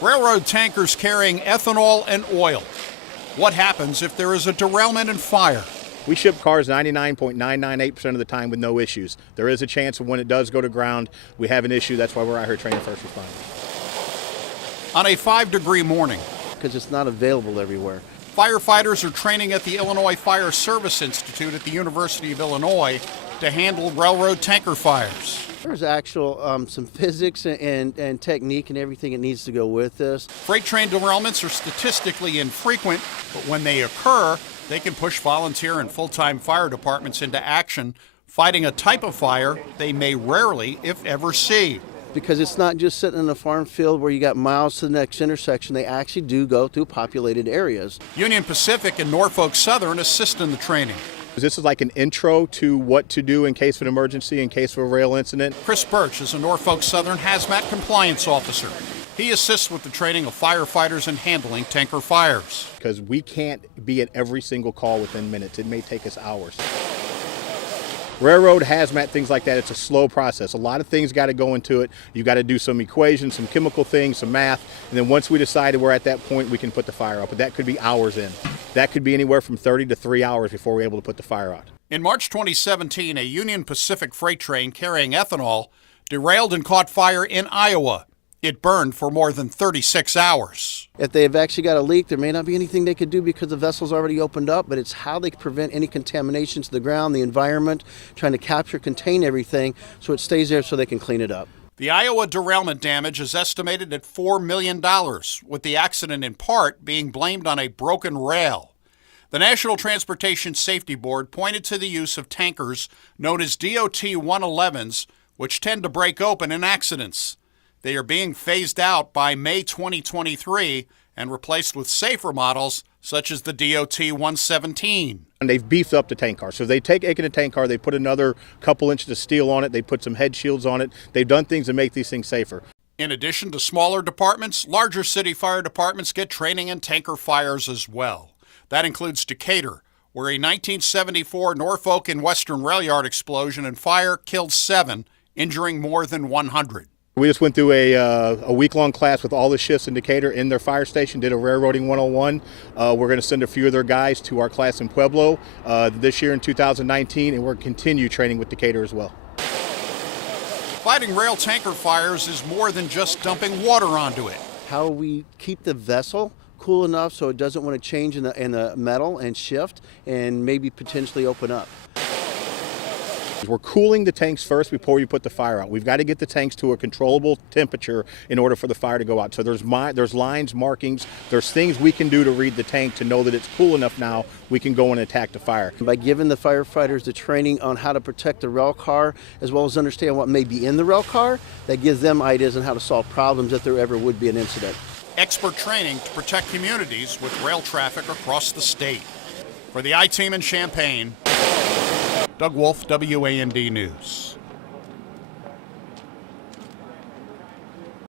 Railroad tankers carrying ethanol and oil. What happens if there is a derailment and fire? We ship cars 99.998% of the time with no issues. There is a chance of when it does go to ground, we have an issue. That's why we're out here training first responders. On a 5-degree morning, because it's not available everywhere. Firefighters are training at the Illinois Fire Service Institute at the University of Illinois to handle railroad tanker fires. There's actual some physics and technique and everything that needs to go with this. Freight train derailments are statistically infrequent, but when they occur, they can push volunteer and full-time fire departments into action, fighting a type of fire they may rarely, if ever, see. Because it's not just sitting in a farm field where you got miles to the next intersection. They actually do go through populated areas. Union Pacific and Norfolk Southern assist in the training. This is like an intro to what to do in case of an emergency, in case of a rail incident. Chris Birch is a Norfolk Southern hazmat compliance officer. He assists with the training of firefighters in handling tanker fires. Because we can't be at every single call within minutes. It may take us hours. Railroad, hazmat, things like that, it's a slow process. A lot of things got to go into it. You got to do some equations, some chemical things, some math, and then once we decided we're at that point, we can put the fire out. But that could be hours in. That could be anywhere from 30 to 3 hours before we're able to put the fire out. In March 2017, a Union Pacific freight train carrying ethanol derailed and caught fire in Iowa. It burned for more than 36 hours. If they've actually got a leak, there may not be anything they could do because the vessel's already opened up, but it's how they prevent any contamination to the ground, the environment, trying to capture, contain everything so it stays there so they can clean it up. The Iowa derailment damage is estimated at $4 million, with the accident in part being blamed on a broken rail. The National Transportation Safety Board pointed to the use of tankers known as DOT 111s, which tend to break open in accidents. They are being phased out by May 2023 and replaced with safer models such as the DOT 117. And they've beefed up the tank car. So they take a tank car, they put another couple inches of steel on it, they put some head shields on it. They've done things to make these things safer. In addition to smaller departments, larger city fire departments get training in tanker fires as well. That includes Decatur, where a 1974 Norfolk and Western rail yard explosion and fire killed 7, injuring more than 100. We just went through a week-long class with all the shifts in Decatur in their fire station, did a railroading 101. We're going to send a few of their guys to our class in Pueblo this year in 2019, and we're going to continue training with Decatur as well. Fighting rail tanker fires is more than just dumping water onto it. How we keep the vessel cool enough so it doesn't want to change in the metal and shift and maybe potentially open up. We're cooling the tanks first before we put the fire out. We've got to get the tanks to a controllable temperature in order for the fire to go out. So there's lines, markings, there's things we can do to read the tank to know that it's cool enough now we can go and attack the fire. By giving the firefighters the training on how to protect the rail car as well as understand what may be in the rail car, that gives them ideas on how to solve problems if there ever would be an incident. Expert training to protect communities with rail traffic across the state. For the I-Team in Champaign, Doug Wolfe, WAND News.